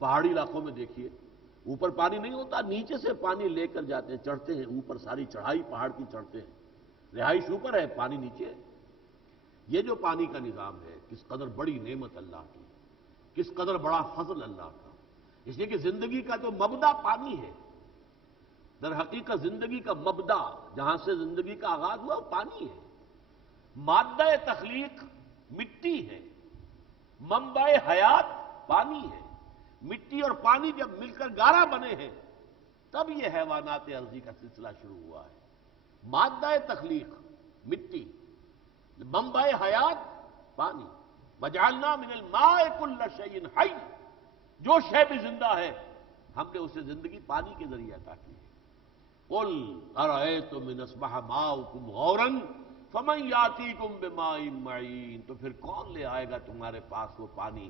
پہاڑی علاقوں میں دیکھیے اوپر پانی نہیں ہوتا، نیچے سے پانی لے کر جاتے ہیں، چڑھتے ہیں اوپر، ساری چڑھائی پہاڑ کی چڑھتے ہیں، رہائش اوپر ہے، پانی نیچے ہے۔ یہ جو پانی کا نظام ہے، کس قدر بڑی نعمت اللہ کی، کس قدر بڑا فضل اللہ کا، اس لیے کہ زندگی کا جو مبدا پانی ہے، در حقیقت زندگی کا مبدا جہاں سے زندگی کا آغاز ہوا وہ پانی ہے، مادہ تخلیق مٹی ہے، منبع حیات پانی ہے، مٹی اور پانی جب مل کر گارا بنے ہیں تب یہ حیوانات ارضی کا سلسلہ شروع ہوا ہے۔ مادہ تخلیق مٹی، منبع حیات پانی، وجعلنا من الماء کل شیء حی، جو شے بھی زندہ ہے ہم نے اسے زندگی پانی کے ذریعے عطا کی ہے۔ قل ارأیتم ان اصبح ماؤکم غورا فمن یاتیکم بماء معین، تو پھر کون لے آئے گا تمہارے پاس وہ پانی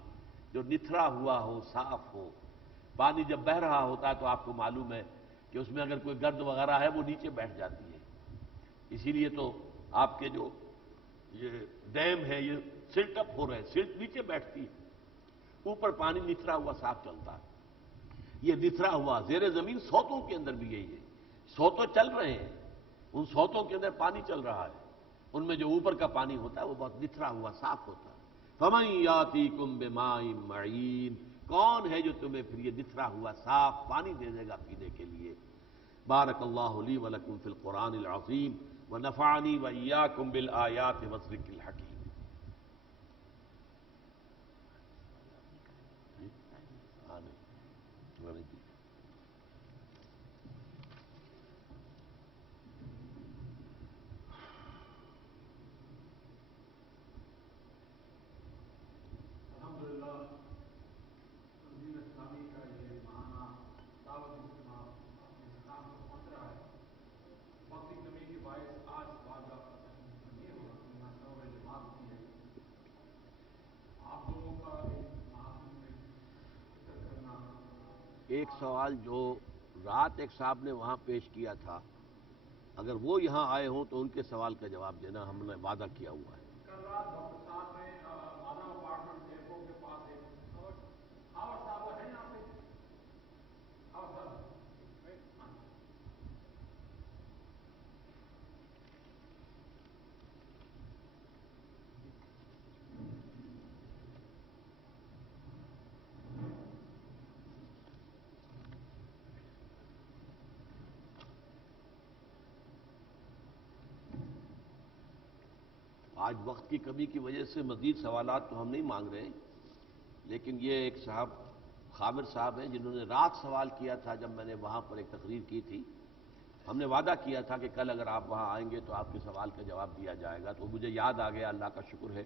جو نتھرا ہوا ہو، صاف ہو۔ پانی جب بہہ رہا ہوتا ہے تو آپ کو معلوم ہے کہ اس میں اگر کوئی گرد وغیرہ ہے وہ نیچے بیٹھ جاتی ہے، اسی لیے تو آپ کے جو یہ ڈیم ہے یہ سلٹ اپ ہو رہے ہیں، سلٹ نیچے بیٹھتی ہے، اوپر پانی نتھرا ہوا صاف چلتا ہے۔ یہ نتھرا ہوا زیر زمین سوتوں کے اندر بھی یہی ہے، سوتوں چل رہے ہیں، ان سوتوں کے اندر پانی چل رہا ہے، ان میں جو اوپر کا پانی ہوتا ہے وہ بہت نتھرا ہوا صاف ہوتا ہے۔ فَمَن يَأْتِيكُم بِمَاءٍ مَّعِينٍ، کون ہے جو تمہیں پھر یہ نتھرا ہوا صاف پانی دے دے گا پینے کے لیے۔ بارک اللہ لی ولکم فی القرآن العظیم ونفعنی وإیاکم بالآیات والذکر الحکیم۔ ایک سوال جو رات ایک صاحب نے وہاں پیش کیا تھا، اگر وہ یہاں آئے ہوں تو ان کے سوال کا جواب دینا ہم نے وعدہ کیا ہوا ہے۔ کل رات ڈاکٹر صاحب نے مادہ اپارٹمنٹ ایئرپورٹ کے پاس ایک ہاور صاحب ہے یہاں پہ، ہاور صاحب آج وقت کی کمی کی وجہ سے مزید سوالات تو ہم نہیں مانگ رہے، لیکن یہ ایک صاحب خامر صاحب ہیں جنہوں نے رات سوال کیا تھا جب میں نے وہاں پر ایک تقریر کی تھی۔ ہم نے وعدہ کیا تھا کہ کل اگر آپ وہاں آئیں گے تو آپ کے سوال کا جواب دیا جائے گا، تو مجھے یاد آ گیا، اللہ کا شکر ہے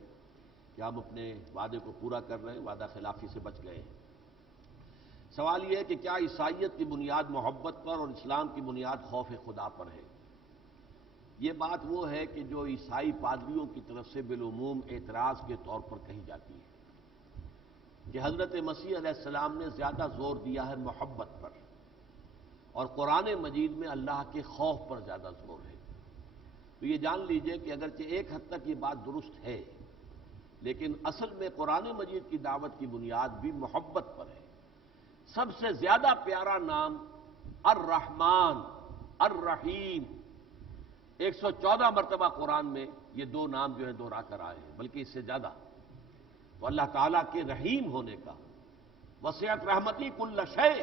کہ ہم اپنے وعدے کو پورا کر رہے ہیں، وعدہ خلافی سے بچ گئے ہیں۔ سوال یہ ہے کہ کیا عیسائیت کی بنیاد محبت پر اور اسلام کی بنیاد خوف خدا پر ہے؟ یہ بات وہ ہے کہ جو عیسائی پادریوں کی طرف سے بالعموم اعتراض کے طور پر کہی جاتی ہے کہ حضرت مسیح علیہ السلام نے زیادہ زور دیا ہے محبت پر، اور قرآن مجید میں اللہ کے خوف پر زیادہ زور ہے۔ تو یہ جان لیجئے کہ اگرچہ ایک حد تک یہ بات درست ہے، لیکن اصل میں قرآن مجید کی دعوت کی بنیاد بھی محبت پر ہے۔ سب سے زیادہ پیارا نام الرحمن، الرحیم، 114 مرتبہ قرآن میں یہ دو نام جو ہے دوہرا کر آئے ہیں، بلکہ اس سے زیادہ۔ تو اللہ تعالیٰ کے رحیم ہونے کا، وسعت رحمتی کل شیء،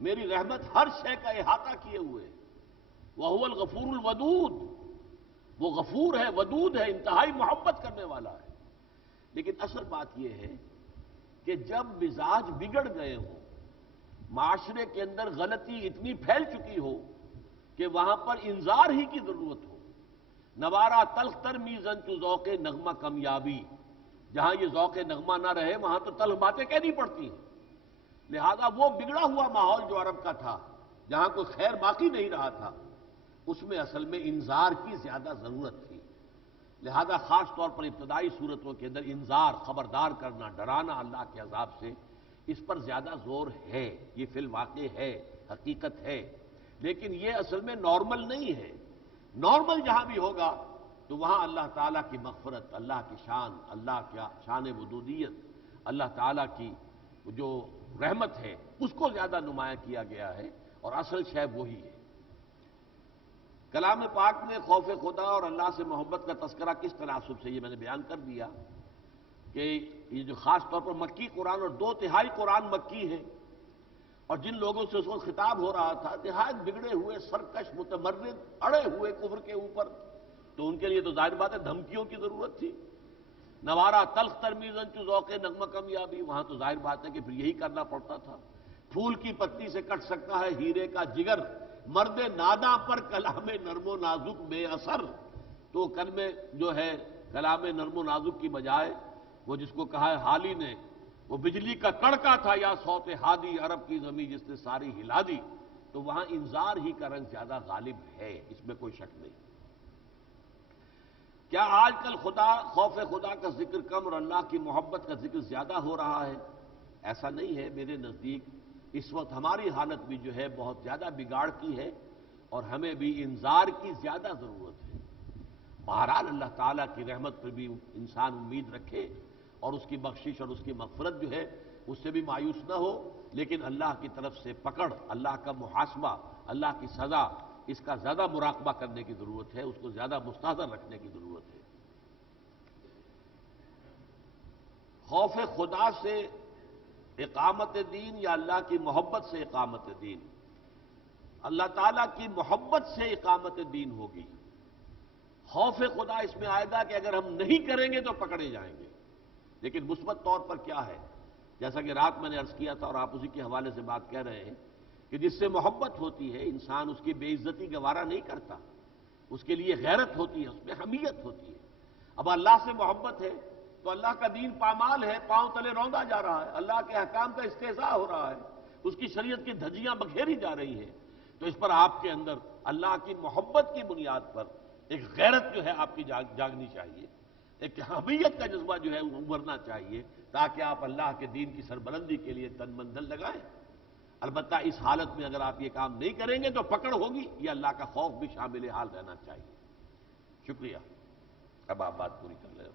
میری رحمت ہر شے کا احاطہ کیے ہوئے، وَهُوَ الْغَفُورُ الْوَدُودُ، وہ غفور ہے، ودود ہے، انتہائی محبت کرنے والا ہے۔ لیکن اصل بات یہ ہے کہ جب مزاج بگڑ گئے ہوں، معاشرے کے اندر غلطی اتنی پھیل چکی ہو کہ وہاں پر انذار ہی کی ضرورت ہو، نوارا تلخ تر میزن تو ذوق نغمہ کمیابی، جہاں یہ ذوق نغمہ نہ رہے وہاں تو تلخ باتیں کہنی پڑتی ہیں۔ لہذا وہ بگڑا ہوا ماحول جو عرب کا تھا، جہاں کوئی خیر باقی نہیں رہا تھا، اس میں اصل میں انذار کی زیادہ ضرورت تھی۔ لہذا خاص طور پر ابتدائی صورتوں کے اندر انذار، خبردار کرنا، ڈرانا اللہ کے عذاب سے، اس پر زیادہ زور ہے، یہ فی الواقع ہے، حقیقت ہے۔ لیکن یہ اصل میں نارمل نہیں ہے۔ نارمل جہاں بھی ہوگا تو وہاں اللہ تعالیٰ کی مغفرت، اللہ کی شان، اللہ کی شان ودودیت، اللہ تعالیٰ کی جو رحمت ہے اس کو زیادہ نمایاں کیا گیا ہے، اور اصل شے وہی ہے۔ کلام پاک میں خوف خدا اور اللہ سے محبت کا تذکرہ کس تناسب سے، یہ میں نے بیان کر دیا کہ یہ جو خاص طور پر مکی قرآن، اور 2/3 قرآن مکی ہے، اور جن لوگوں سے اس وقت خطاب ہو رہا تھا نہایت بگڑے ہوئے، سرکش، متمرد، اڑے ہوئے کفر کے اوپر، تو ان کے لیے تو ظاہر بات ہے دھمکیوں کی ضرورت تھی۔ نوارا تلخ ترمیزن چو ذوق نغمہ کمیابی، وہاں تو ظاہر بات ہے کہ پھر یہی کرنا پڑتا تھا۔ پھول کی پتی سے کٹ سکتا ہے ہیرے کا جگر، مرد ناداں پر کلام نرم و نازک بے اثر۔ تو کلمے جو ہے کلام نرم و نازک کی بجائے وہ جس کو کہا ہے حالی نے، وہ بجلی کا کڑکا تھا یا صوت ہادی، عرب کی زمین جس نے ساری ہلا دی۔ تو وہاں انذار ہی کا رنگ زیادہ غالب ہے، اس میں کوئی شک نہیں۔ کیا آج کل خوف خدا کا ذکر کم اور اللہ کی محبت کا ذکر زیادہ ہو رہا ہے؟ ایسا نہیں ہے، میرے نزدیک اس وقت ہماری حالت بھی جو ہے بہت زیادہ بگاڑ کی ہے، اور ہمیں بھی انذار کی زیادہ ضرورت ہے۔ بہرحال اللہ تعالیٰ کی رحمت پر بھی انسان امید رکھے، اور اس کی بخشش اور اس کی مغفرت جو ہے اس سے بھی مایوس نہ ہو، لیکن اللہ کی طرف سے پکڑ، اللہ کا محاسبہ، اللہ کی سزا، اس کا زیادہ مراقبہ کرنے کی ضرورت ہے، اس کو زیادہ مستحضر رکھنے کی ضرورت ہے۔ خوف خدا سے اقامت دین یا اللہ کی محبت سے اقامت دین؟ اللہ تعالیٰ کی محبت سے اقامت دین ہوگی۔ خوف خدا اس میں آئے گا کہ اگر ہم نہیں کریں گے تو پکڑے جائیں گے، لیکن مثبت طور پر کیا ہے، جیسا کہ رات میں نے عرض کیا تھا اور آپ اسی کے حوالے سے بات کہہ رہے ہیں کہ جس سے محبت ہوتی ہے انسان اس کی بے عزتی گوارا نہیں کرتا، اس کے لیے غیرت ہوتی ہے، اس میں حمیت ہوتی ہے۔ اب اللہ سے محبت ہے تو اللہ کا دین پامال ہے، پاؤں تلے روندا جا رہا ہے، اللہ کے احکام کا استہزاء ہو رہا ہے، اس کی شریعت کی دھجیاں بکھیری جا رہی ہیں، تو اس پر آپ کے اندر اللہ کی محبت کی بنیاد پر ایک غیرت جو ہے آپ کی جاگنی چاہیے، ایک حمیت کا جذبہ جو ہے ابھرنا چاہیے، تاکہ آپ اللہ کے دین کی سربلندی کے لیے تن من دل لگائیں۔ البتہ اس حالت میں اگر آپ یہ کام نہیں کریں گے تو پکڑ ہوگی، یہ اللہ کا خوف بھی شامل حال رہنا چاہیے۔ شکریہ، اب آپ بات پوری کر لیں۔